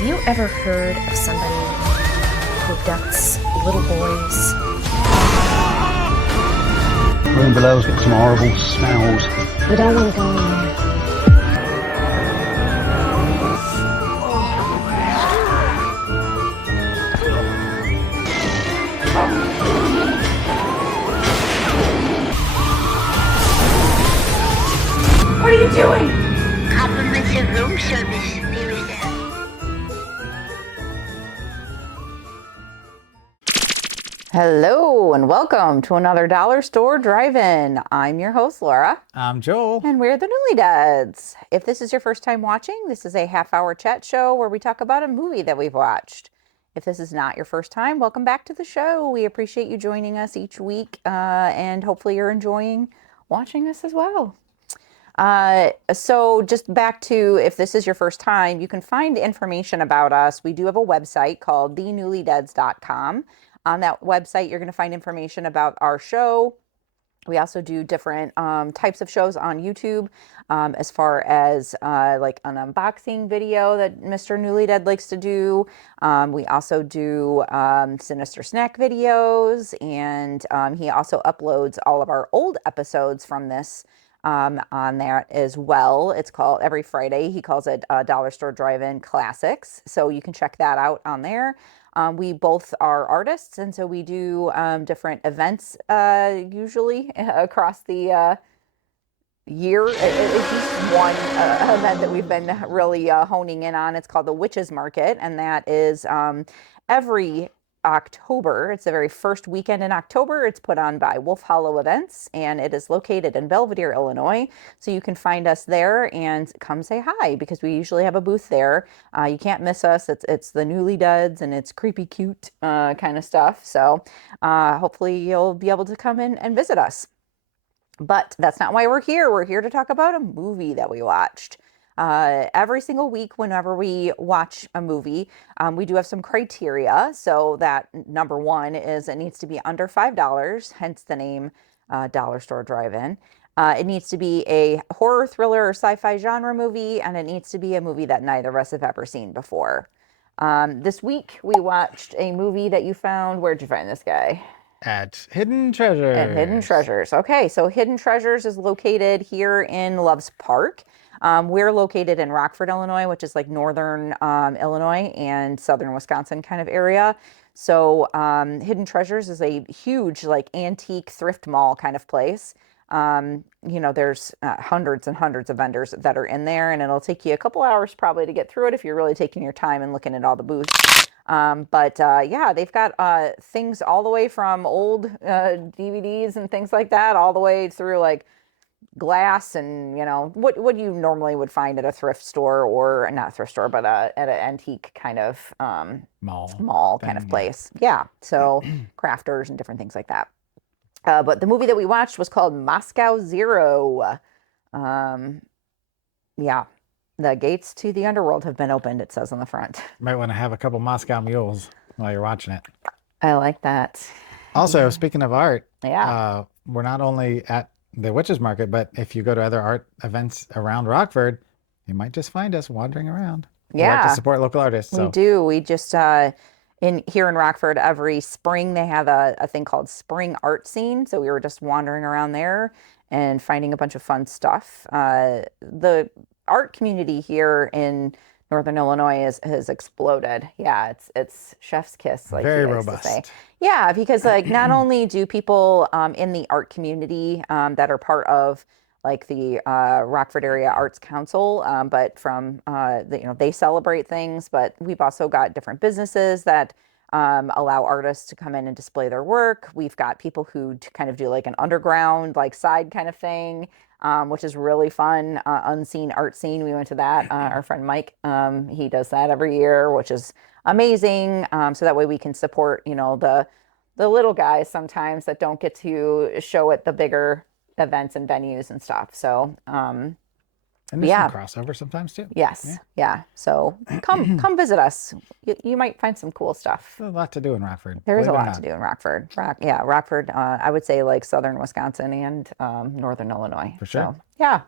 Have you ever heard of somebody who abducts little boys? Room below's got some horrible smells. We don't want to go in there. What are you doing? Complimentary room service. Here is that. Hello and welcome to another Dollar Store Drive-In. I'm your host, Laura. I'm Joel. And we're the Newly Dads. If this is your first time watching, this is a half-hour chat show where we talk about a movie that we've watched. If this is not your first time, welcome back to the show. We appreciate you joining us each week, and hopefully you're enjoying watching us as well. So just back to, if this is your first time, you can find information about us. We do have a website called thenewlydads.com. On that website, you're going to find information about our show. We also do different types of shows on YouTube, as far as like an unboxing video that Mr. Newly Dead likes to do. We also do Sinister Snack videos, and he also uploads all of our old episodes from this on there as well. It's called every Friday. He calls it Dollar Store Drive-In Classics. So you can check that out on there. We both are artists, and so we do different events usually across the year. At least one event that we've been really honing in on. It's called the Witches Market, and that is every October. It's the very first weekend in October. It's put on by Wolf Hollow Events, and it is located in Belvedere, Illinois. So you can find us there and come say hi, because we usually have a booth there. You can't miss us. It's the Newly Duds, and it's creepy cute kind of stuff. So hopefully you'll be able to come in and visit us. But that's not why we're here. We're here to talk about a movie that we watched. Every single week, whenever we watch a movie, we do have some criteria. So that number one is it needs to be under $5, hence the name Dollar Store Drive-In. It needs to be a horror, thriller, or sci-fi genre movie, and it needs to be a movie that neither of us have ever seen before. This week, we watched a movie that you found. Where'd you find this guy? At Hidden Treasures. At Hidden Treasures. Okay, so Hidden Treasures is located here in Loves Park. We're located in Rockford, Illinois, which is like northern Illinois and southern Wisconsin kind of area. So Hidden Treasures is a huge like antique thrift mall kind of place. There's hundreds and hundreds of vendors that are in there, and it'll take you a couple hours probably to get through it if you're really taking your time and looking at all the booths. Yeah, they've got things all the way from old DVDs and things like that, all the way through like glass and what you normally would find at a thrift store, or not a thrift store, but at an antique kind of mall kind of place. Yeah, so crafters and different things like that. But the movie that we watched was called Moscow Zero. Yeah, the gates to the underworld have been opened, it says on the front. Might want to have a couple Moscow mules while you're watching it. I like that. Also, speaking of art, yeah, we're not only at the Witches Market, but if you go to other art events around Rockford, you might just find us wandering around. Yeah. We like to support local artists. So. We do. We just, here in Rockford, every spring they have a thing called Spring Art Scene. So we were just wandering around there and finding a bunch of fun stuff. The art community here in Northern Illinois has exploded. Yeah, it's chef's kiss, like very he likes robust. to say. Yeah, because like not only do people in the art community that are part of like the Rockford Area Arts Council, but from they celebrate things. But we've also got different businesses that allow artists to come in and display their work. We've got people who kind of do like an underground like side kind of thing. Which is really fun. Unseen art scene. We went to that. Our friend Mike, he does that every year, which is amazing. So that way we can support, the little guys sometimes that don't get to show at the bigger events and venues and stuff. So And there's some crossover sometimes too. Yes. Yeah. So come visit us. You might find some cool stuff. There's a lot to do in Rockford. There is a lot to do in Rockford. Rockford, I would say like southern Wisconsin and northern Illinois. For sure. So, yeah.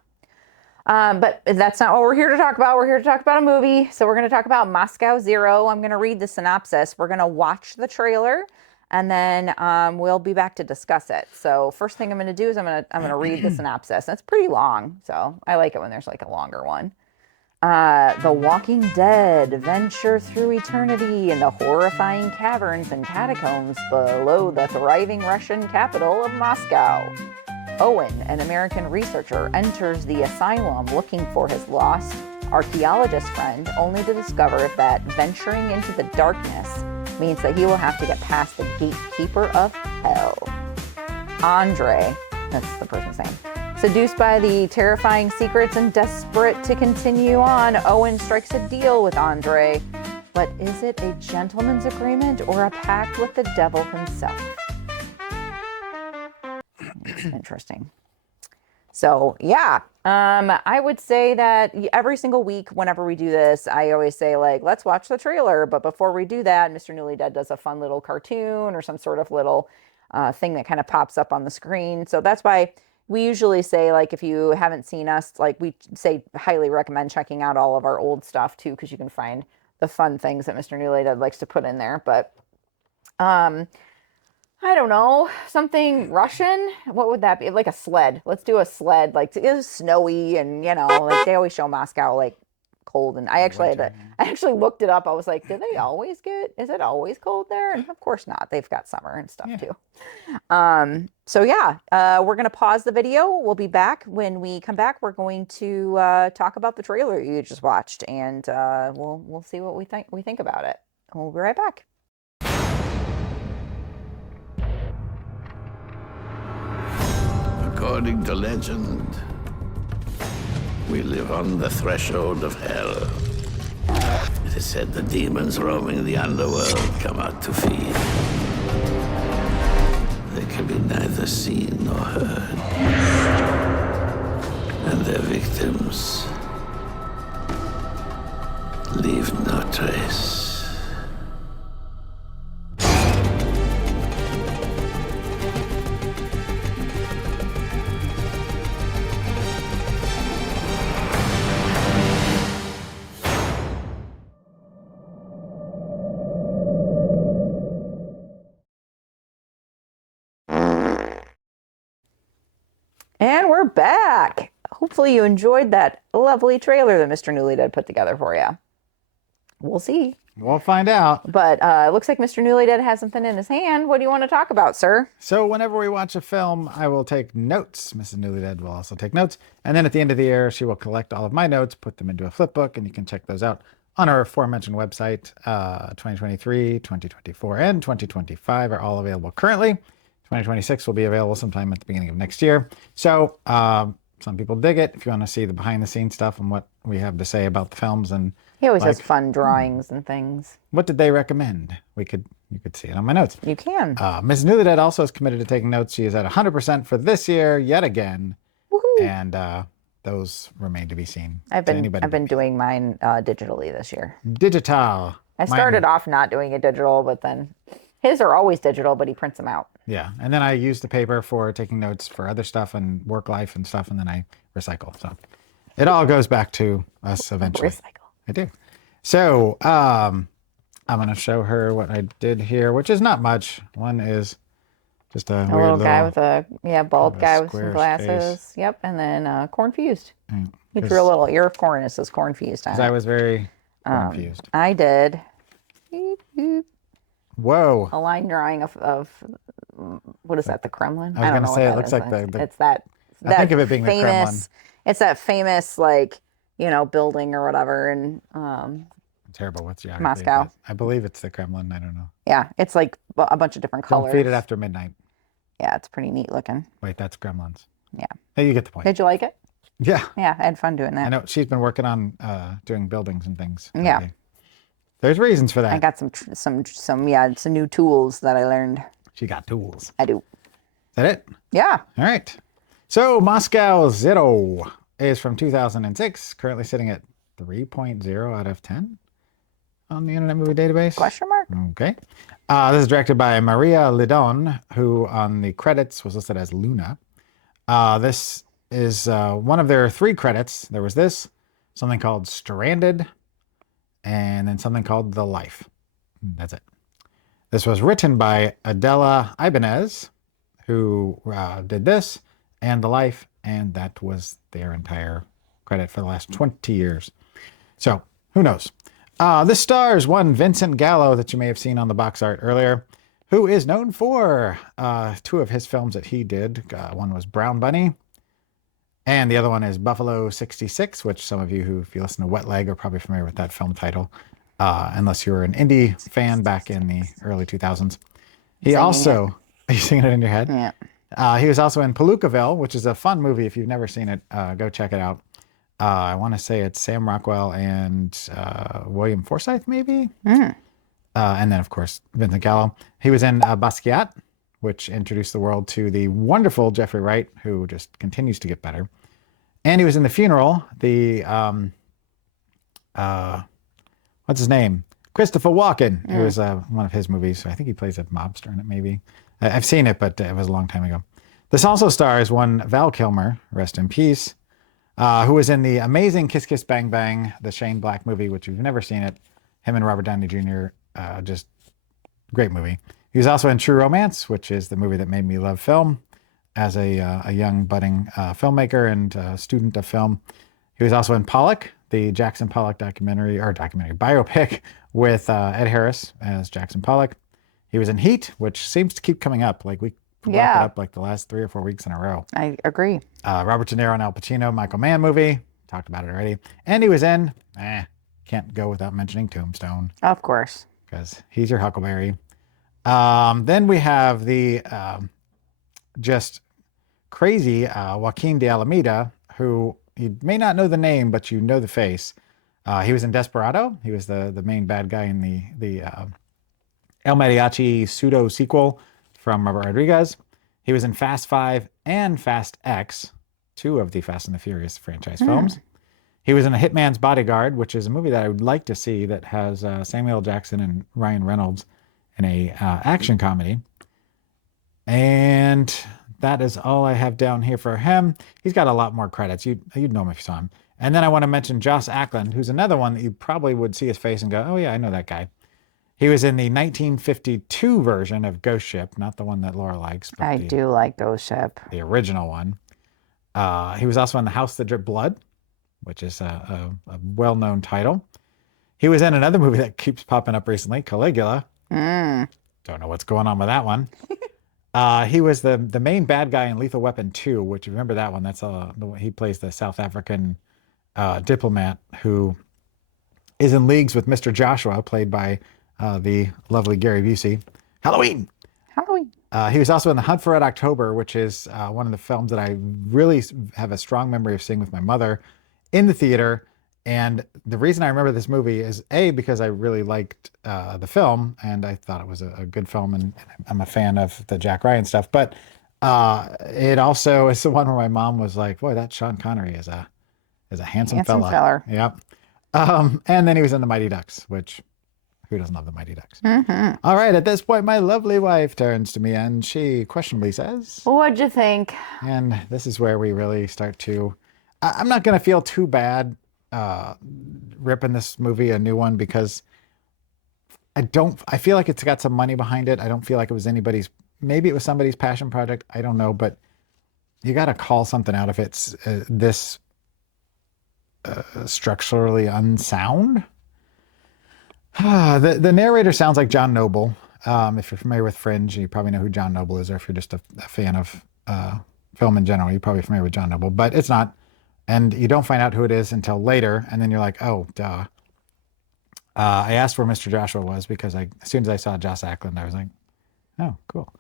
But that's not what we're here to talk about. We're here to talk about a movie. So we're going to talk about Moscow Zero. I'm going to read the synopsis. We're going to watch the trailer, and then we'll be back to discuss it. So first thing I'm going to do is I'm going to read the synopsis. It's pretty long, so I like it when there's like a longer one. The Walking Dead venture through eternity in the horrifying caverns and catacombs below the thriving Russian capital of Moscow. Owen, an American researcher, enters the asylum looking for his lost archaeologist friend, only to discover that venturing into the darkness means that he will have to get past the gatekeeper of hell. Andre, that's the person's name. Seduced by the terrifying secrets and desperate to continue on, Owen strikes a deal with Andre. But is it a gentleman's agreement or a pact with the devil himself? Interesting. So yeah, I would say that every single week, whenever we do this, I always say like, let's watch the trailer. But before we do that, Mr. Newly Dead does a fun little cartoon or some sort of little thing that kind of pops up on the screen. So that's why we usually say, like, if you haven't seen us, like we say, highly recommend checking out all of our old stuff too, because you can find the fun things that Mr. Newly Dead likes to put in there. But I don't know, something Russian? What would that be? Like a sled. Let's do a sled. Like, it was snowy and, you know, like they always show Moscow like cold. And I actually I actually looked it up. I was like, is it always cold there? And of course not. They've got summer and stuff too. So yeah, we're going to pause the video. We'll be back. When we come back, we're going to talk about the trailer you just watched, and we'll see what we think about it. We'll be right back. According to legend, we live on the threshold of hell. It is said the demons roaming the underworld come out to feed. They can be neither seen nor heard. And their victims leave no trace. And we're back. Hopefully you enjoyed that lovely trailer that Mr. Newly Dead put together for you. We'll see. We'll find out. But it looks like Mr. Newly Dead has something in his hand. What do you want to talk about, sir? So whenever we watch a film, I will take notes. Mrs. Newly Dead will also take notes. And then at the end of the year, she will collect all of my notes, put them into a flip book, and you can check those out on our aforementioned website. 2023, 2024, and 2025 are all available currently. 2026 will be available sometime at the beginning of next year. So some people dig it. If you want to see the behind the scenes stuff and what we have to say about the films, and He always has fun drawings and things. what did they recommend, you could see it on my notes. You can. Ms. Newly Dead also is committed to taking notes. She is at 100% for this year yet again. Woohoo. And those remain to be seen. I've to been anybody. doing mine digitally this year. Digital. I started off not doing it digital, but then his are always digital, but he prints them out. Yeah, and then I use the paper for taking notes for other stuff and work life and stuff, and then I recycle. So it all goes back to us eventually. Recycle. I do. So I'm going to show her what I did here, which is not much. One is just a weird little guy with bald a guy with some square glasses. face. Yep, and then corn fused. He 'cause- drew a little ear of corn. It says corn fused on I it. was very confused. I did a Whoa. line drawing of what is that? The Kremlin? I was don't gonna know say what it that looks is. like the It's that. I think of it being the famous, Kremlin. It's that famous like building or whatever, and Terrible with geography. Moscow. but I believe it's the Kremlin. I don't know. yeah, it's like a bunch of different Don't colors. feed it after midnight. Yeah, it's pretty neat looking. Wait, that's Gremlins. Yeah. Hey, you get the point. Did you like it? Yeah. Yeah, I had fun doing that. I know she's been working on doing buildings and things. Yeah. lately. There's reasons for that. I got some new tools that I learned. She got tools. I do. Is that it? Yeah. All right. So Moscow Zero is from 2006, currently sitting at 3.0 out of 10 on the Internet Movie Database. Question mark? Okay. This is directed by Maria Lidon, who on the credits was listed as Luna. This is one of their 3 credits. There was this, something called Stranded, and then something called The Life. That's it. This was written by Adela Ibanez, who did this and The Life, and that was their entire credit for the last 20 years. So, who knows? This stars one Vincent Gallo that you may have seen on the box art earlier, who is known for 2 of his films that he did. One was Brown Bunny, and the other one is Buffalo 66, which some of you who, if you listen to Wet Leg, are probably familiar with that film title, unless you were an indie fan back in the early 2000s. He also... Are you singing it in your head? Yeah. He was also in Palookaville, which is a fun movie. If you've never seen it, go check it out. I want to say it's Sam Rockwell and William Forsythe, maybe? And then, of course, Vincent Gallo. He was in Basquiat, which introduced the world to the wonderful Jeffrey Wright, who just continues to get better. And he was in The Funeral, what's his name? Christopher Walken. It was one of his movies. I think he plays a mobster in it, maybe. I've seen it, but it was a long time ago. This also stars one Val Kilmer, rest in peace, who was in the amazing Kiss Kiss Bang Bang, the Shane Black movie, which if you've never seen it, him and Robert Downey Jr., just great movie. He was also in True Romance, which is the movie that made me love film as a young budding filmmaker and student of film. He was also in Pollock, the Jackson Pollock biopic with Ed Harris as Jackson Pollock. He was in Heat, which seems to keep coming up. Like we brought it up like the last 3 or 4 weeks in a row. I agree. Robert De Niro and Al Pacino, Michael Mann movie. Talked about it already. And he was in, can't go without mentioning Tombstone. Of course. Because he's your Huckleberry. Then we have the just crazy Joaquin de Alameda, who you may not know the name, but you know the face. He was in Desperado. He was the main bad guy in the El Mariachi pseudo sequel from Robert Rodriguez. He was in Fast 5 and Fast X, 2 of the Fast and the Furious franchise films. He was in A Hitman's Bodyguard, which is a movie that I would like to see that has Samuel L. Jackson and Ryan Reynolds in a action comedy. And that is all I have down here for him. He's got a lot more credits. You'd know him if you saw him. And then I want to mention Joss Ackland, who's another one that you probably would see his face and go, oh yeah, I know that guy. He was in the 1952 version of Ghost Ship, not the one that Laura likes. But I do like Ghost Ship. The original one. He was also in The House That Dripped Blood, which is a well-known title. He was in another movie that keeps popping up recently, Caligula. Don't know what's going on with that one. He was the main bad guy in Lethal Weapon 2, which, you remember that one? That's he plays the South African diplomat who is in leagues with Mr. Joshua, played by the lovely Gary Busey. Halloween! He was also in The Hunt for Red October, which is one of the films that I really have a strong memory of seeing with my mother in the theater. And the reason I remember this movie is, A, because I really liked the film, and I thought it was a good film, and I'm a fan of the Jack Ryan stuff. But it also is the one where my mom was like, boy, that Sean Connery is a handsome fella. Feller. Yep. And then he was in The Mighty Ducks, which... who doesn't love The Mighty Ducks? All right, at this point, my lovely wife turns to me and she questionably says, What'd you think? and this is where we really start to... I'm not going to feel too bad ripping this movie a new one, because I feel like it's got some money behind it. I don't feel like it was maybe it was somebody's passion project. I don't know, but you got to call something out if it's this structurally unsound. The narrator sounds like John Noble. If you're familiar with Fringe, you probably know who John Noble is, or if you're just a fan of film in general, you're probably familiar with John Noble, but it's not. And you don't find out who it is until later, and then you're like, oh, duh. I asked where Mr. Joshua was because as soon as I saw Joss Ackland, I was like, oh, cool.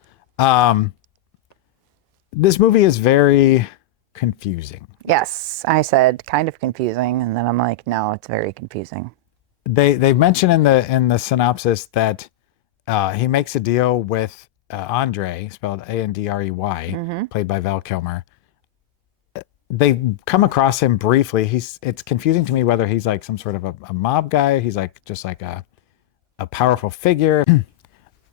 This movie is very confusing. Yes, I said kind of confusing, and then I'm like, no, it's very confusing. They mention in the synopsis that he makes a deal with Andre, spelled Andrey, played by Val Kilmer. They come across him briefly. It's confusing to me whether he's like some sort of a mob guy. He's like just like a powerful figure.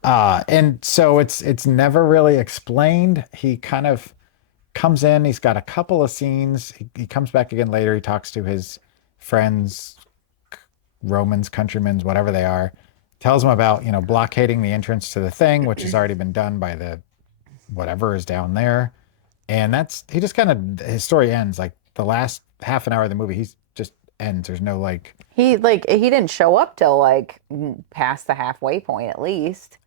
And so it's never really explained. He kind of comes in. He's got a couple of scenes. He comes back again later. He talks to his friends, Romans, countrymen, whatever they are. Tells them about, blockading the entrance to the thing, which has already been done by the whatever is down there. And he just his story ends. Like the last half an hour of the movie, he's just ends. There's no he didn't show up till past the halfway point at least.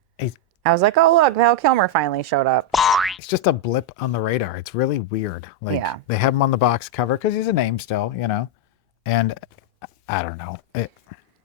I was like, oh look, Val Kilmer finally showed up. It's just a blip on the radar. It's really weird. Yeah. They have him on the box cover because he's a name still, and I don't know.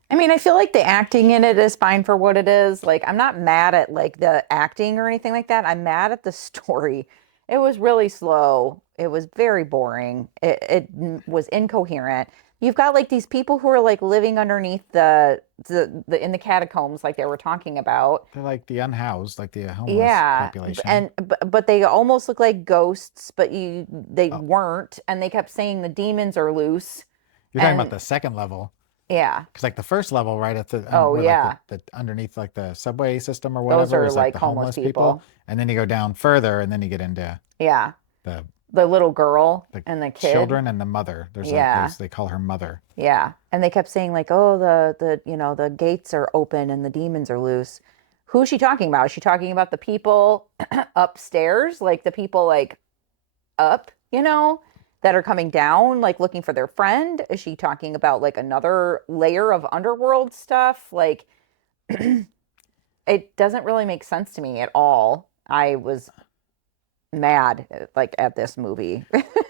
I mean, I feel like the acting in it is fine for what it is. I'm not mad at the acting or anything like that. I'm mad at the story. It was really slow. It was very boring. It was incoherent. You've got these people who are living underneath the in the catacombs, like they were talking about. They're like the unhoused, like the homeless population. But they almost look like ghosts, but they weren't, and they kept saying the demons are loose. You're talking about the second level. Yeah. Because the first level, right at the the underneath the subway system or whatever, those are the homeless people. And then you go down further, and then you get into the little girl and the kid, children and the mother. There's they call her mother. Yeah, and they kept saying oh the gates are open and the demons are loose. Who is she talking about? Is she talking about the people upstairs, the people up, that are coming down, looking for their friend? Is she talking about another layer of underworld stuff? It doesn't really make sense to me at all. I was mad at this movie.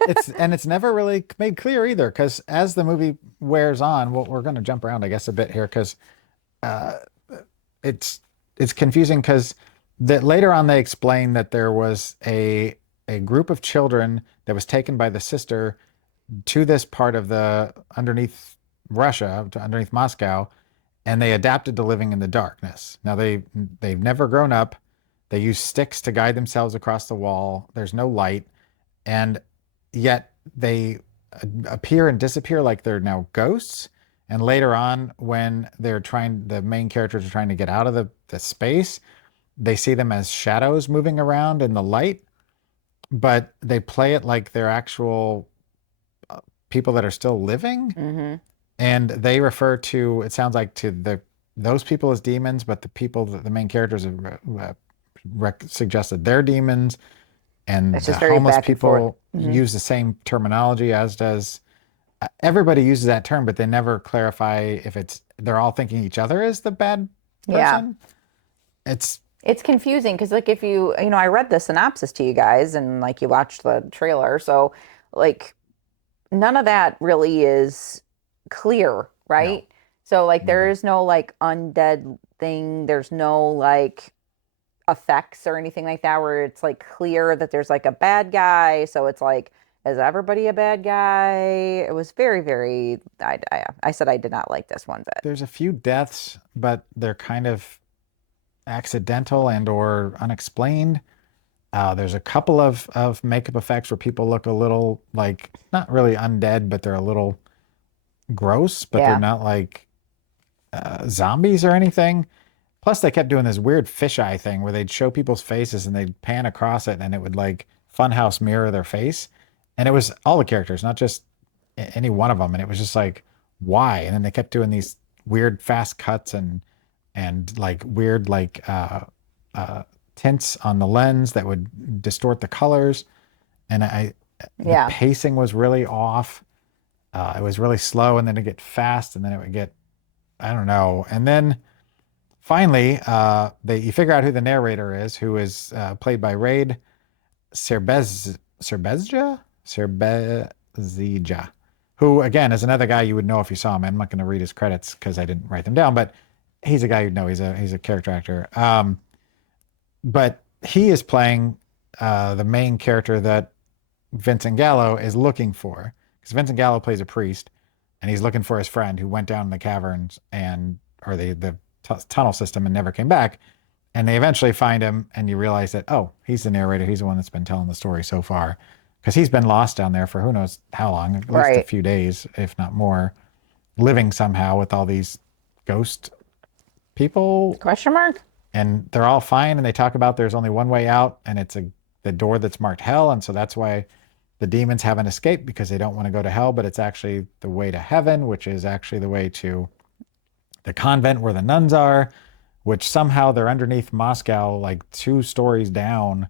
It's never really made clear either, because as the movie wears on, we're going to jump around, I guess, a bit here, because it's confusing, because later on they explain that there was a group of children that was taken by the sister to this part of underneath Russia, underneath Moscow, and they adapted to living in the darkness. Now they've never grown up. They use sticks to guide themselves across the wall. There's no light, and yet they appear and disappear like they're now ghosts. And later on, when the main characters are trying to get out of the space, they see them as shadows moving around in the light, but they play it like they're actual people that are still living. Mm-hmm. And they refer to, it sounds like, to those people as demons, but the people that the main characters have suggested they're demons, and it's just the very homeless back and people forth. Mm-hmm. use the same terminology, as does everybody uses that term, but they never clarify if they're all thinking each other is the bad person. Yeah. It's confusing because if I read the synopsis to you guys, and you watched the trailer, so none of that really is clear, right? No. So there is no undead thing. There's no effects or anything like that where it's clear that there's a bad guy. So it's is everybody a bad guy? It was very, very, I said I did not like this one bit. There's a few deaths, but they're kind of accidental and or unexplained. There's a couple of makeup effects where people look a little not really undead, but they're a little gross, but they're not zombies or anything. Plus they kept doing this weird fisheye thing where they'd show people's faces and they'd pan across it and it would funhouse mirror their face. And it was all the characters, not just any one of them. And it was just why? And then they kept doing these weird fast cuts and weird tints on the lens that would distort the colors. And the pacing was really off. It was really slow, and then it'd get fast, and then it would get, I don't know. And then finally, you figure out who the narrator is, who is played by Raid Serbezija, who again is another guy you would know if you saw him. I'm not going to read his credits because I didn't write them down, but he's a guy you'd know. He's a character actor. But he is playing the main character that Vincent Gallo is looking for, because Vincent Gallo plays a priest, and he's looking for his friend who went down in the caverns or the tunnel system and never came back. And they eventually find him, and you realize that, oh, he's the narrator. He's the one that's been telling the story so far, because he's been lost down there for who knows how long, at least a few days, if not more, living somehow with all these ghost people. Question mark? And they're all fine, and they talk about there's only one way out, and the door that's marked hell, and so that's why the demons haven't escaped, because they don't want to go to hell, but it's actually the way to heaven, which is actually the way to the convent where the nuns are, which somehow they're underneath Moscow, like 2 stories down.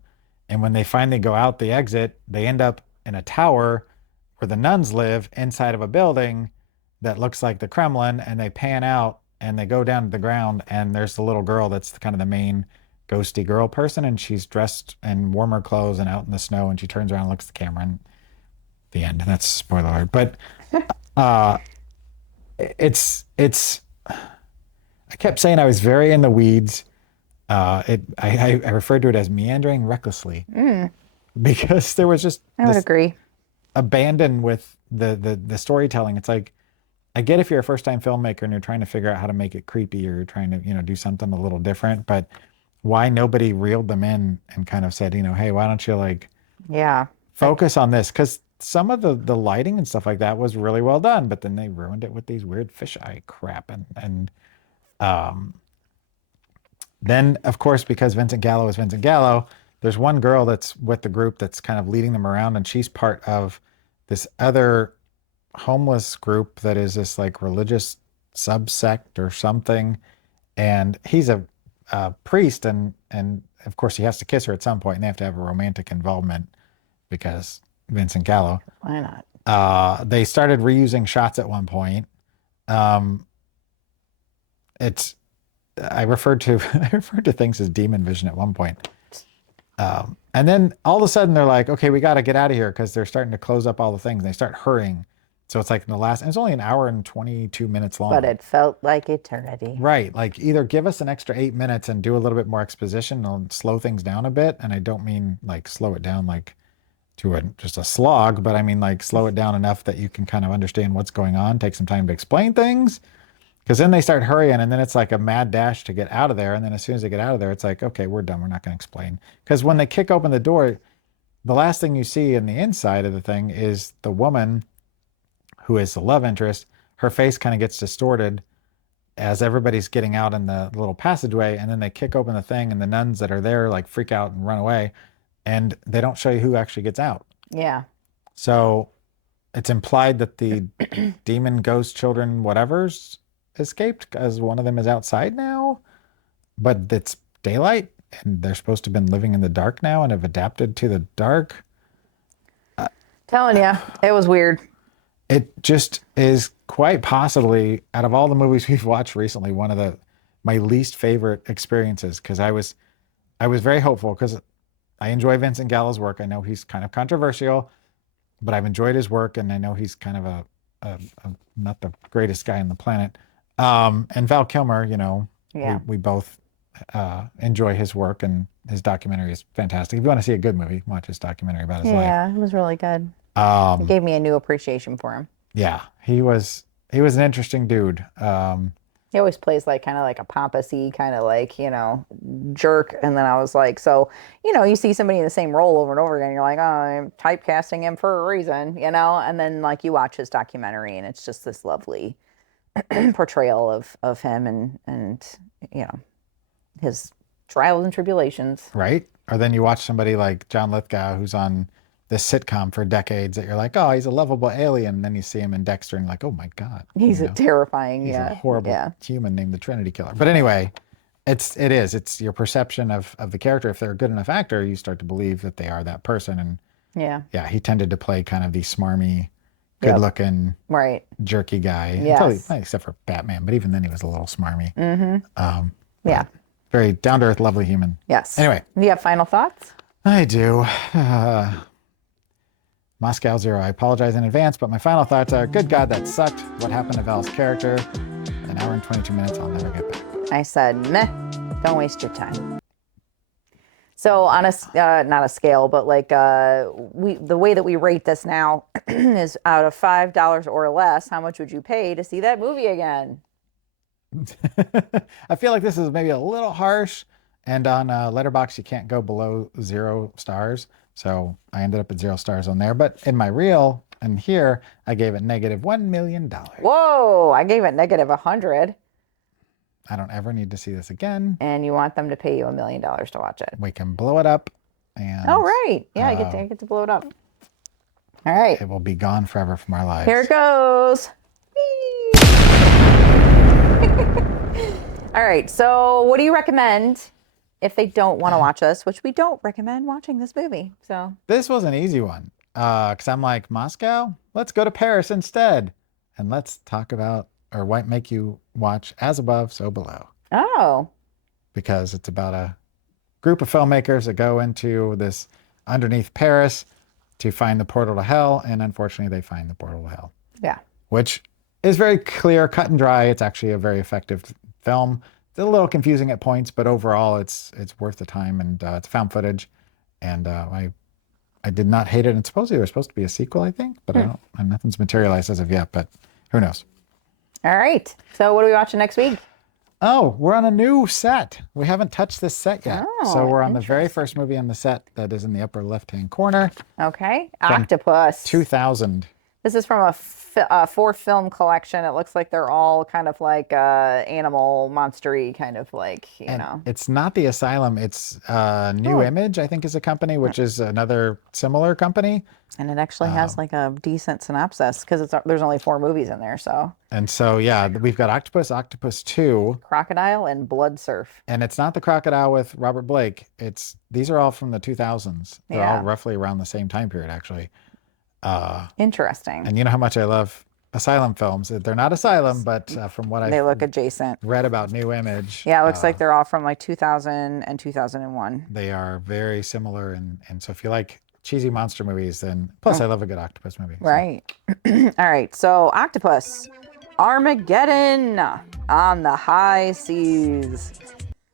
And when they finally go out the exit, they end up in a tower where the nuns live inside of a building that looks like the Kremlin, and they pan out and they go down to the ground, and there's the little girl that's kind of the main ghosty girl person, and she's dressed in warmer clothes and out in the snow, and she turns around and looks at the camera, and the end. That's spoiler alert. But it's I kept saying I was very in the weeds. I referred to it as meandering recklessly because there was just I would this agree. abandon with the storytelling. It's like, I get if you're a first time filmmaker and you're trying to figure out how to make it creepy, or you're trying to, do something a little different, but why nobody reeled them in and kind of said, hey, why don't you like Yeah. focus on this? Because some of the lighting and stuff like that was really well done, but then they ruined it with these weird fisheye crap. And then, of course, because Vincent Gallo is Vincent Gallo, there's one girl that's with the group that's kind of leading them around, and she's part of this other homeless group that is this like religious subsect or something. And he's a priest, and of course he has to kiss her at some point, and they have to have a romantic involvement because Vincent Gallo. Why not? They started reusing shots at one point. I referred to things as demon vision at one point. And then all of a sudden they're like, okay, we got to get out of here, because they're starting to close up all the things. They start hurrying. So it's like in the last, and it's only an hour and 22 minutes long. But it felt like eternity. Right. Like either give us an extra 8 minutes and do a little bit more exposition and slow things down a bit. And I don't mean like slow it down like to just a slog, but I mean like slow it down enough that you can kind of understand what's going on, take some time to explain things. Because then they start hurrying, and then it's like a mad dash to get out of there. And then as soon as they get out of there, it's like, okay, we're done. We're not going to explain. Because when they kick open the door, the last thing you see in the inside of the thing is the woman who is the love interest. Her face kind of gets distorted as everybody's getting out in the little passageway. And then they kick open the thing, and the nuns that are there like freak out and run away. And they don't show you who actually gets out. Yeah. So it's implied that the demon, ghost, children, whatever's escaped, because one of them is outside now, but it's daylight, and they're supposed to have been living in the dark now and have adapted to the dark. Telling you, it was weird. It just is quite possibly, out of all the movies we've watched recently, one of my least favorite experiences, because I was very hopeful, because I enjoy Vincent Gallo's work. I know he's kind of controversial, but I've enjoyed his work, and I know he's kind of a not the greatest guy on the planet. And Val Kilmer, Yeah. we both enjoy his work, and his documentary is fantastic. If you want to see a good movie, watch his documentary about his life. Yeah, it was really good. It gave me a new appreciation for him. Yeah, he was an interesting dude. He always plays like kind of like a pompous-y kind of like, jerk. And then I was like, so, you see somebody in the same role over and over again. You're like, oh, I'm typecasting him for a reason, and then like you watch his documentary, and it's just this lovely portrayal of him and his trials and tribulations. Right? Or then you watch somebody like John Lithgow, who's on this sitcom for decades, that you're like, oh, he's a lovable alien. And then you see him in Dexter, and you're like, oh my God. He's a terrifying, He's a horrible human named the Trinity Killer. But anyway, it's your perception of the character. If they're a good enough actor, you start to believe that they are that person. And yeah, he tended to play kind of the smarmy, good looking, right, jerky guy. Yes. Except for Batman, but even then he was a little smarmy. Yeah. Very down to earth, lovely human. Yes. Anyway. Do you have final thoughts? I do. Moscow Zero. I apologize in advance, but my final thoughts are, good God, that sucked. What happened to Val's character? An hour and 22 minutes I'll never get back. I said, meh, don't waste your time. So on a, not a scale, but like the way that we rate this now is out of $5 or less, how much would you pay to see that movie again? I feel like this is maybe a little harsh, and on Letterboxd you can't go below 0 stars, so I ended up at 0 stars on there. But in my reel and here, I gave it negative $1 million. Whoa! I gave it negative 100. I don't ever need to see this again. And you want them to pay you $1 million to watch it? We can blow it up And Oh, right. Yeah, I get to blow it up. All right. it will be gone forever from our lives. Here it goes. Whee! All right. So, what do you recommend if they don't want to watch us? Which we don't recommend watching this movie. So, This was an easy one because I'm like, Moscow? Let's go to Paris instead. And let's talk about, or what make you watch As Above, So Below. oh, Because it's about a group of filmmakers that go into this underneath Paris to find the portal to hell. And unfortunately, they find the portal to hell, yeah. which is very clear, cut and dry. It's actually a very effective film. It's a little confusing at points, but overall, it's worth the time. And it's found footage. And I did not hate it. And supposedly there's supposed to be a sequel, I think, but I don't. And nothing's materialized as of yet. But who knows? All right. So, what are we watching next week? Oh, we're on a new set. We haven't touched this set yet. So Oh, we're on the very first movie on the set that is in the upper left-hand corner, Okay. Octopus. 2000. This is from a 4-film collection. It looks like they're all kind of like animal monstery, kind of like, you know. It's not the Asylum. It's New Image, I think, is a company, which is another similar company. And it actually has like a decent synopsis because there's only 4 movies in there. So, And so, yeah, we've got Octopus, Octopus 2, Crocodile and Blood Surf. and it's not the Crocodile with Robert Blake. These are all from the 2000s. They're all Yeah. roughly around the same time period, actually. Interesting. And you know how much I love Asylum films. They're not Asylum, but from what They I've look adjacent. read about New Image, Yeah, it looks like they're all from like 2000 and 2001. they are very similar. And so if you like cheesy monster movies, then plus I love a good octopus movie. So. Right. All right. So, Octopus, Armageddon on the high seas.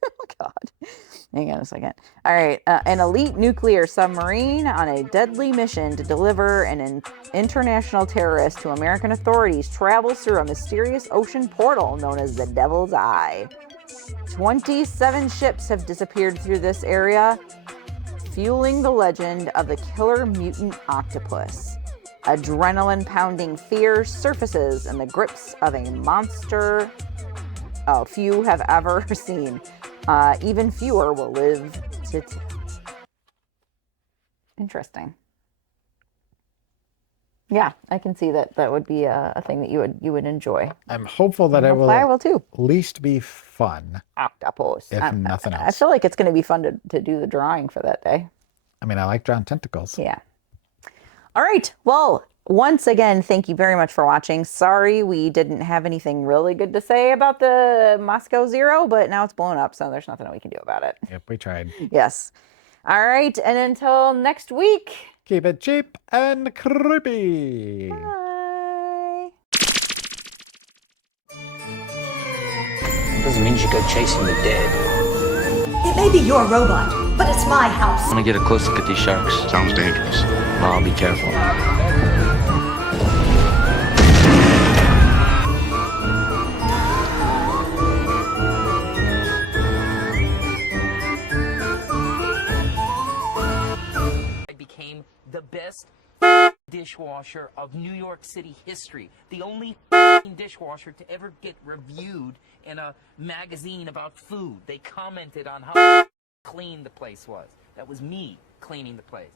Oh, God. Hang on a second. All right. An elite nuclear submarine on a deadly mission to deliver an international terrorist to American authorities travels through a mysterious ocean portal known as the Devil's Eye. 27 ships have disappeared through this area, fueling the legend of the killer mutant octopus. Adrenaline-pounding fear surfaces in the grips of a monster few have ever seen. Even fewer will live to tell. Interesting. Yeah, I can see that would be a thing that you would enjoy. I'm hopeful that it Hopefully will I will too. at least be fun. Octopus. If nothing I else. feel like it's going to be fun to do the drawing for that day. I mean, I like drawn tentacles. Yeah. All right. Well, once again, thank you very much for watching. Sorry we didn't have anything really good to say about the Moscow Zero, but now it's blown up, so there's nothing we can do about it. Yep, we tried. Yes. All right. And until next week. Keep it cheap and creepy. Bye. Doesn't mean you go chasing the dead. It may be your robot, but it's my house. I want to get a close look at these sharks. Sounds dangerous. Well, I'll be careful. I became the best dishwasher of New York City history. The only dishwasher to ever get reviewed in a magazine about food. They commented on how clean the place was. That was me cleaning the place.